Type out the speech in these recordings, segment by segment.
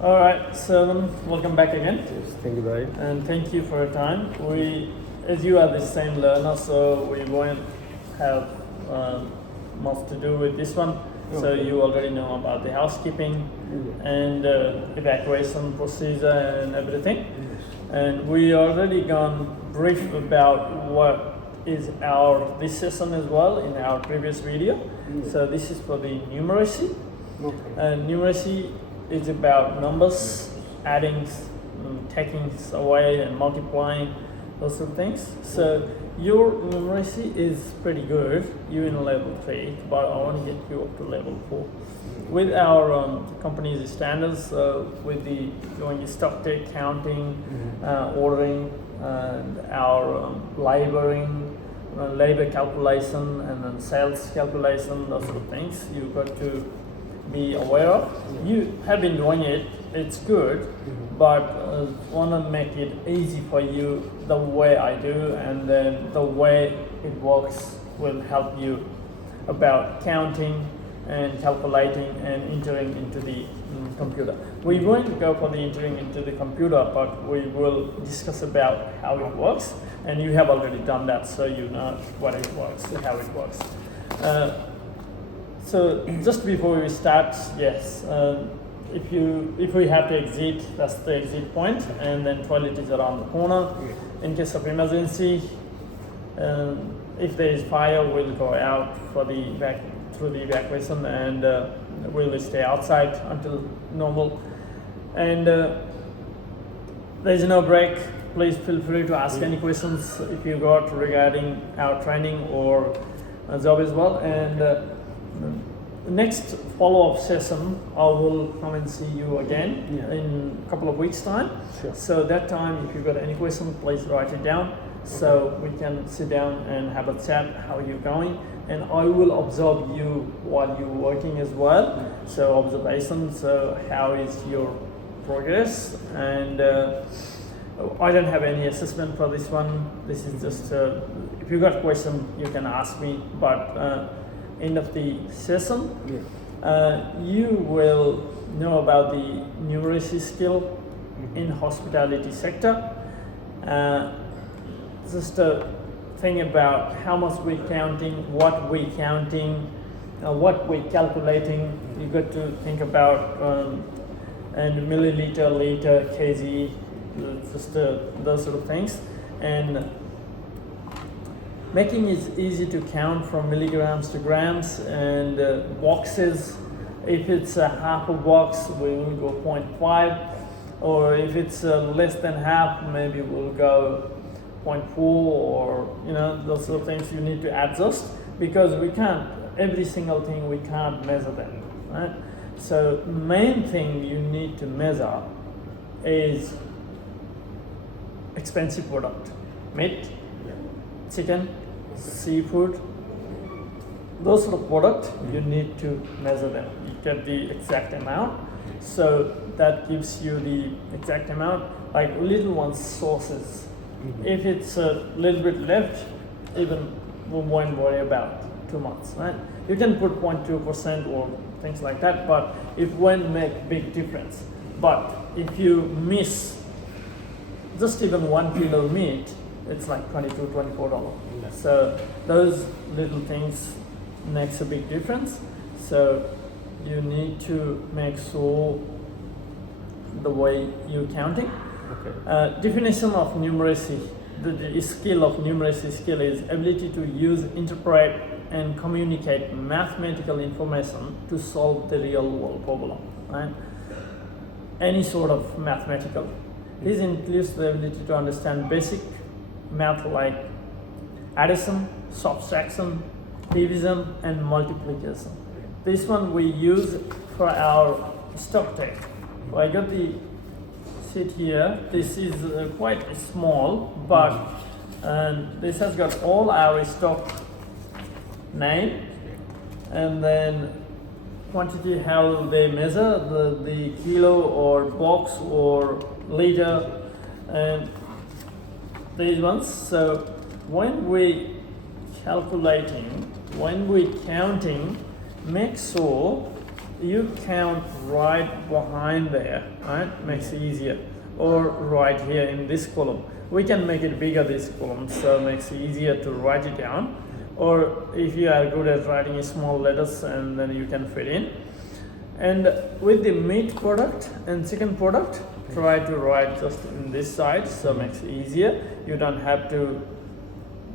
All right, so welcome back again, Yes, thank you, Bhai. and thank you for your time. As you are the same learner, so we won't have much to do with this one. So Okay. you already know about the housekeeping and evacuation procedure and everything. Yes. And we already gone brief about what is this session as well in our previous video. Yes. So this is for the numeracy. Okay. And numeracy is about numbers, adding, taking away, and multiplying, those sort of things. So your numeracy is pretty good. You're in level 3, but I want to get you up to level 4. With our company's standards, with the doing stock take counting, ordering, and our laboring, labor calculation, and then sales calculation, those sort of things, you've got to be aware of. You have been doing it, it's good, but want to make it easy for you the way I do, and then the way it works will help you about counting and calculating and entering into the computer. We won't go for the entering into the computer, but we will discuss about how it works, and you have already done that, so you know what it works, how it works. So just before we start, yes, if we have to exit, that's the exit point, and then toilet is around the corner. In case of emergency, if there is fire, we'll go out for through the evacuation, and we'll stay outside until normal. And there is no break. Please feel free to ask any questions if you got regarding our training or job as well. And next follow-up session, I will come and see you again in a couple of weeks' time. Sure. So that time, if you've got any question, please write it down so we can sit down and have a chat, how you're going. And I will observe you while you're working as well. So observation, so how is your progress? And I don't have any assessment for this one. This is just, if you got a question, you can ask me, but end of the session, you will know about the numeracy skill in hospitality sector. Just a thing about how much we're counting, what we're counting, what we're calculating. You got to think about and milliliter, liter, kg, just those sort of things, and making it easy to count from milligrams to grams, and boxes. If it's a half a box, we will go 0.5, or if it's less than half, maybe we'll go 0.4, or those sort of things you need to adjust, because we can't, every single thing we can't measure them, right? So main thing you need to measure is expensive product, meat, chicken, seafood, those sort of product, you need to measure them. You get the exact amount, so that gives you the exact amount. Like little ones, sauces, if it's a little bit left, even we won't worry about too much, right? You can put 0.2% or things like that, but it won't make big difference. But if you miss just even 1 kilo meat, it's like $22, $24. So those little things makes a big difference. So you need to make sure the way you're counting. Okay. Definition of numeracy. The skill of numeracy skill is ability to use, interpret, and communicate mathematical information to solve the real world problem. Right? Any sort of mathematical. This includes the ability to understand basic math like addition, subtraction, division, and multiplication. This one we use for our stock take. So I got the sheet here. This is quite small, but this has got all our stock name, and then quantity, how they measure the kilo or box or liter, and these ones. So when we calculating, when we counting, make sure you count right behind there, right? Makes it easier. Or right here in this column. We can make it bigger, this column, so it makes it easier to write it down. Or if you are good at writing small letters, and then you can fit in. And with the meat product and chicken product, try to write just in this side, so it makes it easier. You don't have to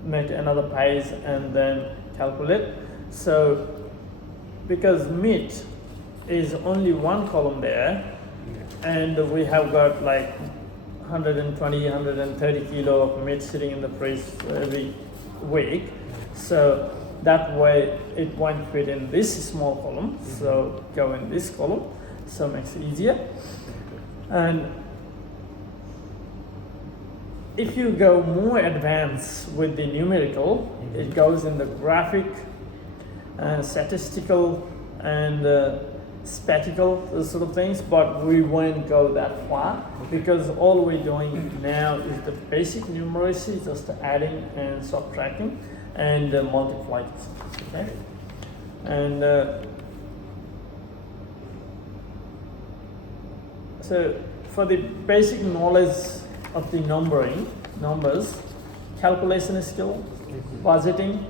make another page and then calculate. So because meat is only one column there, and we have got like 120, 130 kilo of meat sitting in the fridge every week. So that way it won't fit in this small column, so go in this column, so it makes it easier. And if you go more advanced with the numerical, it goes in the graphic, statistical, and spatial, those sort of things, but we won't go that far because all we're doing now is the basic numeracy, just adding and subtracting and multiplying. Okay? And so for the basic knowledge of the numbers, calculation skill, budgeting,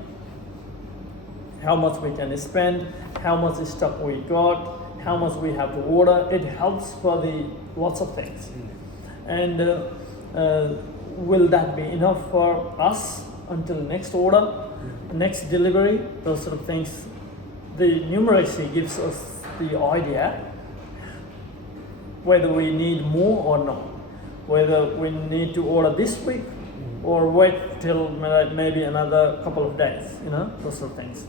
how much we can spend, how much stock we got, how much we have to order. It helps for the lots of things. And will that be enough for us until next order, next delivery, those sort of things. The numeracy gives us the idea whether we need more or not, whether we need to order this week or wait till maybe another couple of days, those sort of things.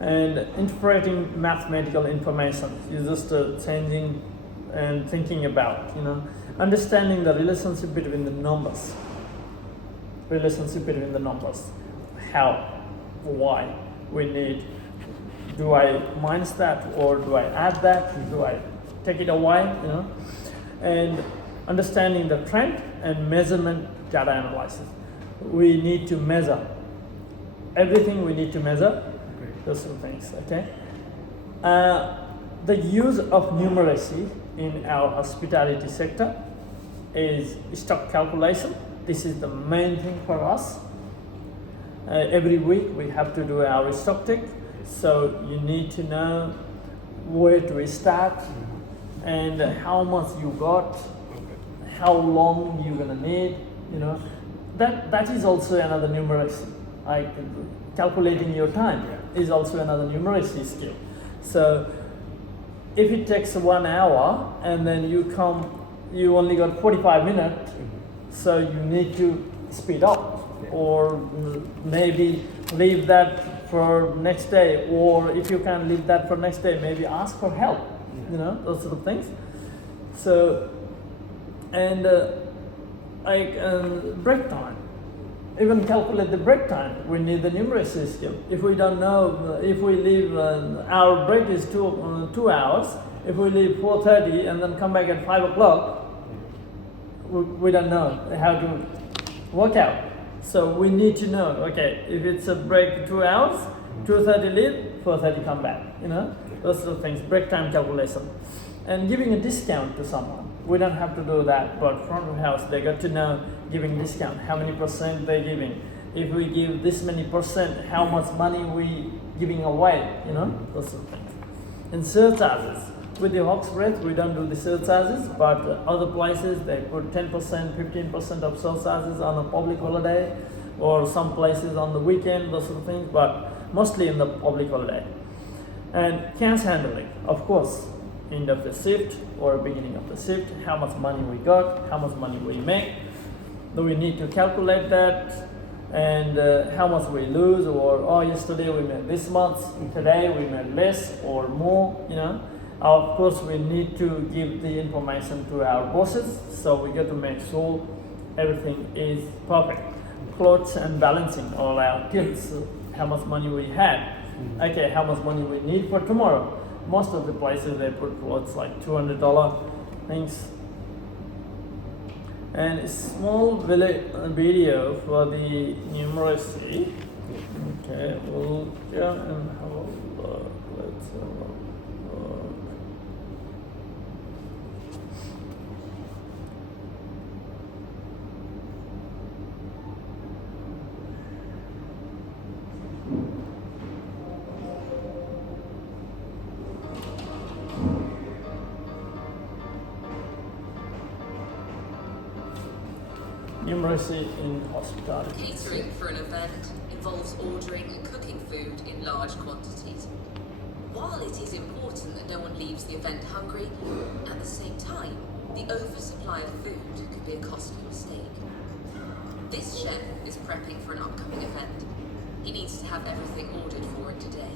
And interpreting mathematical information, you're just changing and thinking about, understanding the relationship between the numbers. How, why we need, do I minus that or do I add that? Do I take it away? And understanding the trend and measurement data analysis. We need to measure everything. We need to measure those sort of things. Okay. The use of numeracy in our hospitality sector is stock calculation. This is the main thing for us. Every week we have to do our stock take. So you need to know where to start and how much you got, how long you're gonna need. That is also another numeracy. Like calculating your time is also another numeracy skill. So if it takes 1 hour and then you only got 45 minutes, so you need to speed up or maybe leave that for next day, or if you can't leave that for next day, maybe ask for help, those sort of things. So, and break time. Even calculate the break time, we need the numeracy skill. If we don't know, if we leave, our break is 2 hours, if we leave 4:30 and then come back at 5 o'clock, we don't know how to work out. So we need to know, okay, if it's a break 2 hours, 2:30 leave, 4:30 come back, those sort of things, break time calculation. And giving a discount to someone. We don't have to do that, but front of house, they got to know giving discount, how many percent they're giving. If we give this many percent, how much money we giving away, those sort of things. And surcharges. With the Hawks rate, we don't do the surcharges, but other places, they put 10%, 15% of surcharges on a public holiday, or some places on the weekend, those sort of things, but mostly in the public holiday. And cash handling, of course, end of the shift or beginning of the shift, how much money we got, how much money we make. Do we need to calculate that? And how much we lose, or yesterday we made this much, today we made less or more, Of course, we need to give the information to our bosses, so we got to make sure everything is perfect. Clothes and balancing all our kids, how much money we had. Okay, how much money we need for tomorrow. Most of the places they put clothes like $200 things. And a small video for the numeracy. Okay, we'll go and have a look. Let's have a look. numeracy in hospitality. Catering for an event involves ordering and cooking food in large quantities. While it is important that no one leaves the event hungry, at the same time, the oversupply of food could be a costly mistake. This chef is prepping for an upcoming event. He needs to have everything ordered for it today.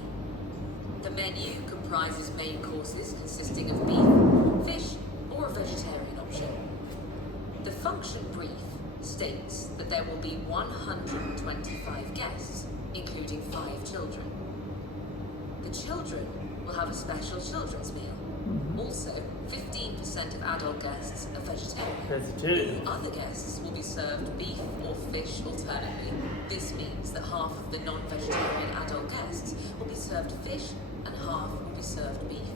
The menu comprises main courses consisting of beef, fish, or a vegetarian option. The function brief states that there will be 125 guests, including 5 children. The children will have a special children's meal. Also, 15% of adult guests are vegetarian. Vegetarian. Other guests will be served beef or fish alternately. This means that half of the non-vegetarian adult guests will be served fish and half will be served beef.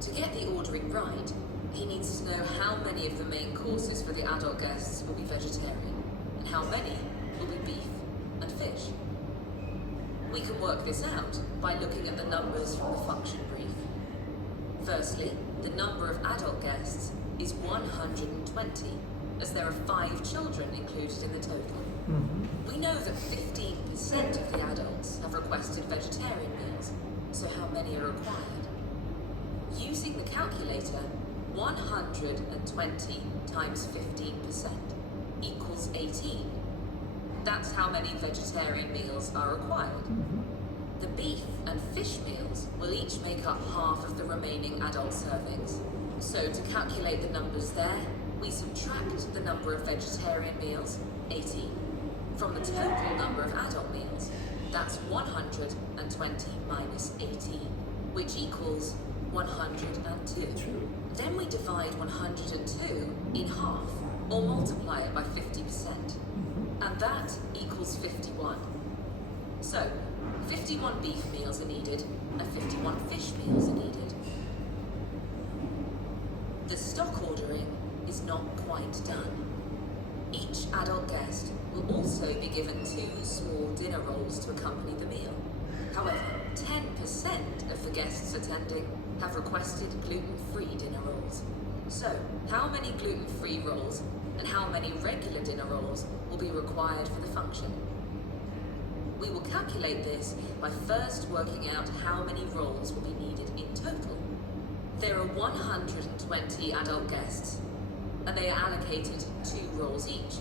To get the ordering right, he needs to know how many of the main courses for the adult guests will be vegetarian and how many will be beef and fish. We can work this out by looking at the numbers from the function brief. Firstly, the number of adult guests is 120, as there are 5 children included in the total. We know that 15% of the adults have requested vegetarian meals, so how many are required? Using the calculator, 120 times 15% equals 18. That's how many vegetarian meals are required. The beef and fish meals will each make up half of the remaining adult servings. So to calculate the numbers there, we subtract the number of vegetarian meals, 18, from the total number of adult meals. That's 120 minus 18, which equals 102. Then we divide 102 in half, or multiply it by 50%. And that equals 51. So, 51 beef meals are needed, and 51 fish meals are needed. The stock ordering is not quite done. Each adult guest will also be given 2 small dinner rolls to accompany the meal. However, 10% of the guests attending have requested gluten-free dinner rolls. So, how many gluten-free rolls and how many regular dinner rolls will be required for the function? We will calculate this by first working out how many rolls will be needed in total. There are 120 adult guests, and they are allocated 2 rolls each.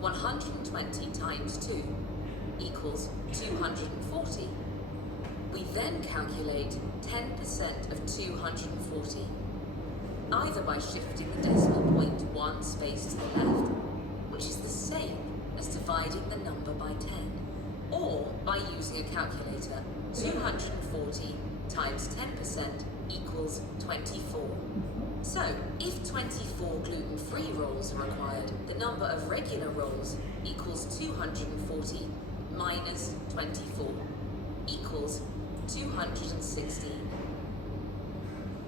120 times 2 equals 240. We then calculate 10% of 240, either by shifting the decimal point 1 space to the left, which is the same as dividing the number by 10, or by using a calculator. 240 times 10% equals 24. So, if 24 gluten-free rolls are required, the number of regular rolls equals 240 minus 24 equals 216.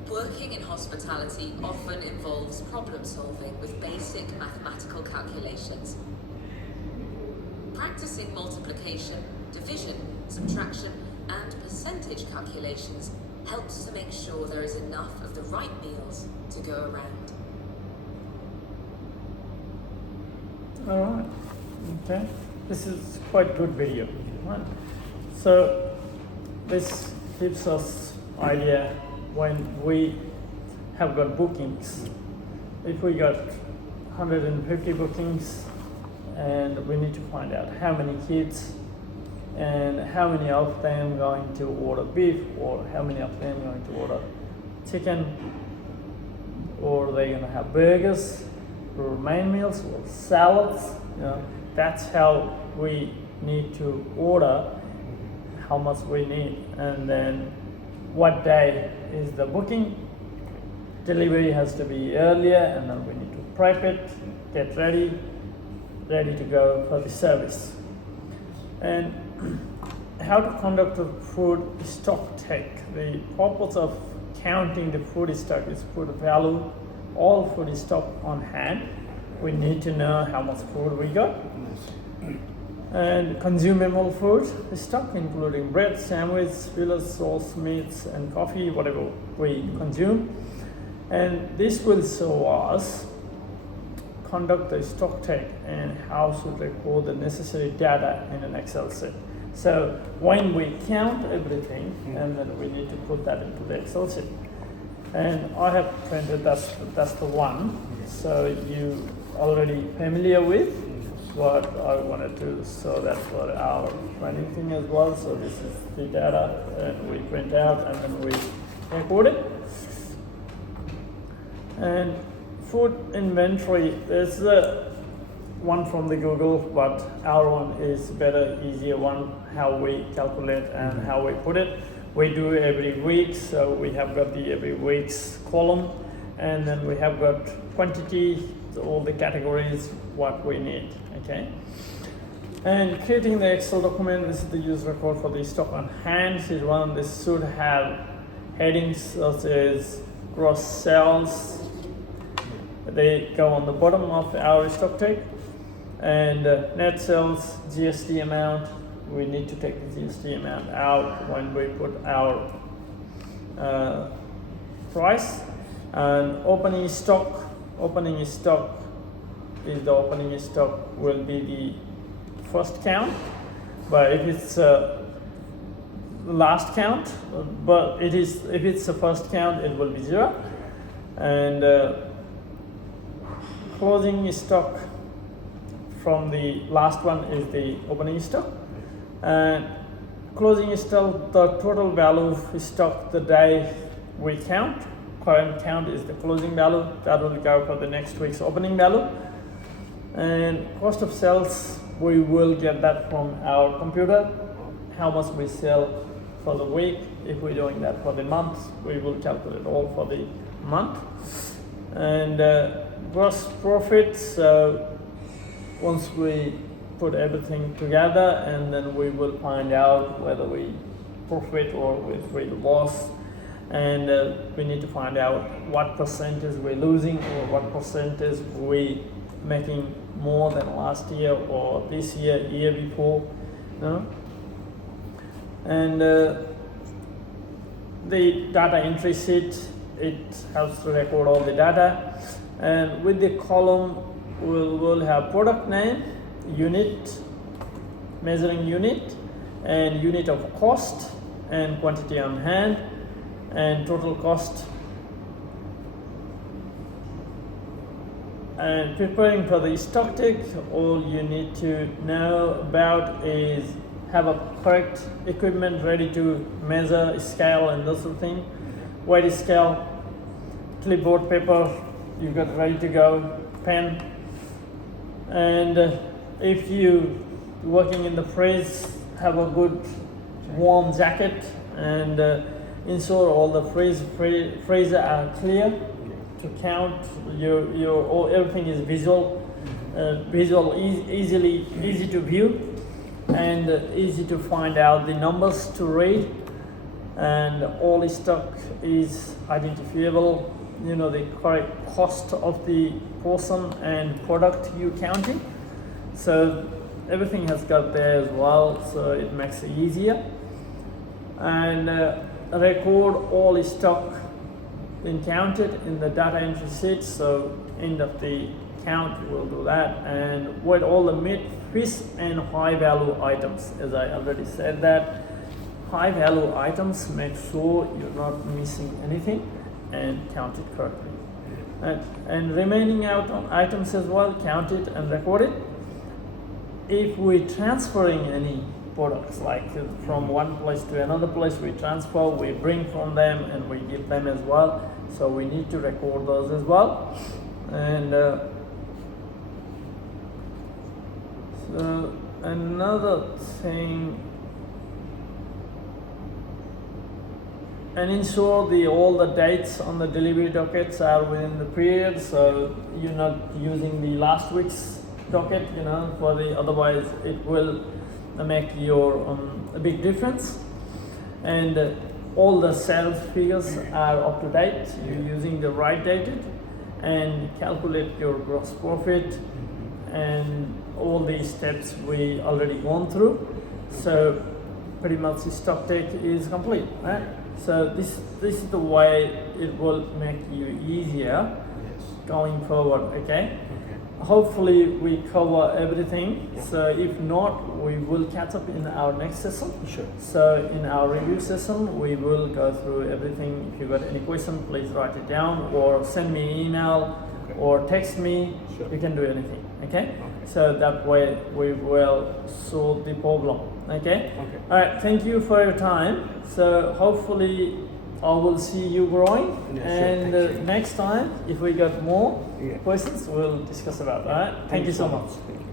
Working in hospitality often involves problem solving with basic mathematical calculations. Practicing multiplication, division, subtraction, and percentage calculations helps to make sure there is enough of the right meals to go around. Alright, okay. This is quite good video, right? So this gives us idea when we have got bookings. If we got 150 bookings and we need to find out how many kids and how many of them going to order beef, or how many of them going to order chicken, or they're going to have burgers or main meals or salads. You know, that's how we need to order how much we need, and then what day is the booking. Delivery has to be earlier, and then we need to prep it, get ready to go for the service. And how to conduct the food stock take. The purpose of counting the food stock is food value. All food stock on hand. We need to know how much food we got. And consumable food stock, including bread, sandwich, fillers, sauce, meats, and coffee, whatever we consume. And this will show us conduct the stock take and how to record the necessary data in an Excel sheet. So when we count everything, and then we need to put that into the Excel sheet. And I have printed that's the one. So you already familiar with what I wanted to. So that's for our running thing as well. So this is the data, and we print out and then we record it. And food inventory is the one from the Google, but our one is better, easier one, how we calculate and how we put it. We do every week, so we have got the every week's column, and then we have got quantity, so all the categories, what we need, okay? And creating the Excel document, this is the user record for the stock on hand is one. This should have headings such as gross sales. They go on the bottom of our stock take, and net sales, GST amount. We need to take the GST amount out when we put our price. And opening stock is the opening stock will be the first count, but if it's last count, but if it's the first count, it will be 0. And closing stock from the last one is the opening stock. And closing stock, the total value of stock the day we count. Current count is the closing value. That will go for the next week's opening value. And cost of sales, we will get that from our computer. How much we sell for the week. If we're doing that for the month, we will calculate all for the month. And gross profit, so once we put everything together, and then we will find out whether we profit or we loss, and we need to find out what percentage we're losing or what percentage we making more than last year or this year before, no? And the data entry sheet, it helps to record all the data. And with the column, we'll have product name, unit, measuring unit, and unit of cost, and quantity on hand, and total cost. And preparing for the stock take, all you need to know about is have a correct equipment ready to measure, scale, and those sort of things. Weight scale, clipboard paper, you got ready to go, pen. And if you working in the freeze, have a good warm jacket, and ensure all the freezer are clear to count. Your everything is visual, easy to view, and easy to find out the numbers to read, and all the stock is identifiable. You know the correct cost of the person and product you counting. So everything has got there as well, so it makes it easier. And record all the stock been counted in the data entry sheet. So end of the count, we'll do that. And with all the mid, fish, and high value items, as I already said that. High value items, make sure you're not missing anything and count it correctly. And remaining out on items as well, count it and record it. If we're transferring any products, like from one place to another place, we transfer, we bring from them, and we give them as well. So we need to record those as well. And so another thing, and ensure all the dates on the delivery dockets are within the period, so you're not using the last week's docket, for the, otherwise it will make your a big difference. And all the sales figures are up to date, you're using the right dated, and calculate your gross profit, and all these steps we already gone through. So pretty much the stock take is complete, right? So this is the way it will make you easier going forward, okay? hopefully we cover everything. Yeah. So if not, we will catch up in our next session. Sure. So in our review session, we will go through everything. If you got any question, please write it down or send me an email Okay. or text me. Sure. You can do anything. Okay? Okay. So that way we will solve the problem. Okay? Okay. All right. Thank you for your time. So hopefully I will see you growing. Yeah, sure. And Thank you. next time, if we got more Yeah. questions, we'll discuss about that. All right? Thank you so much. Thank you.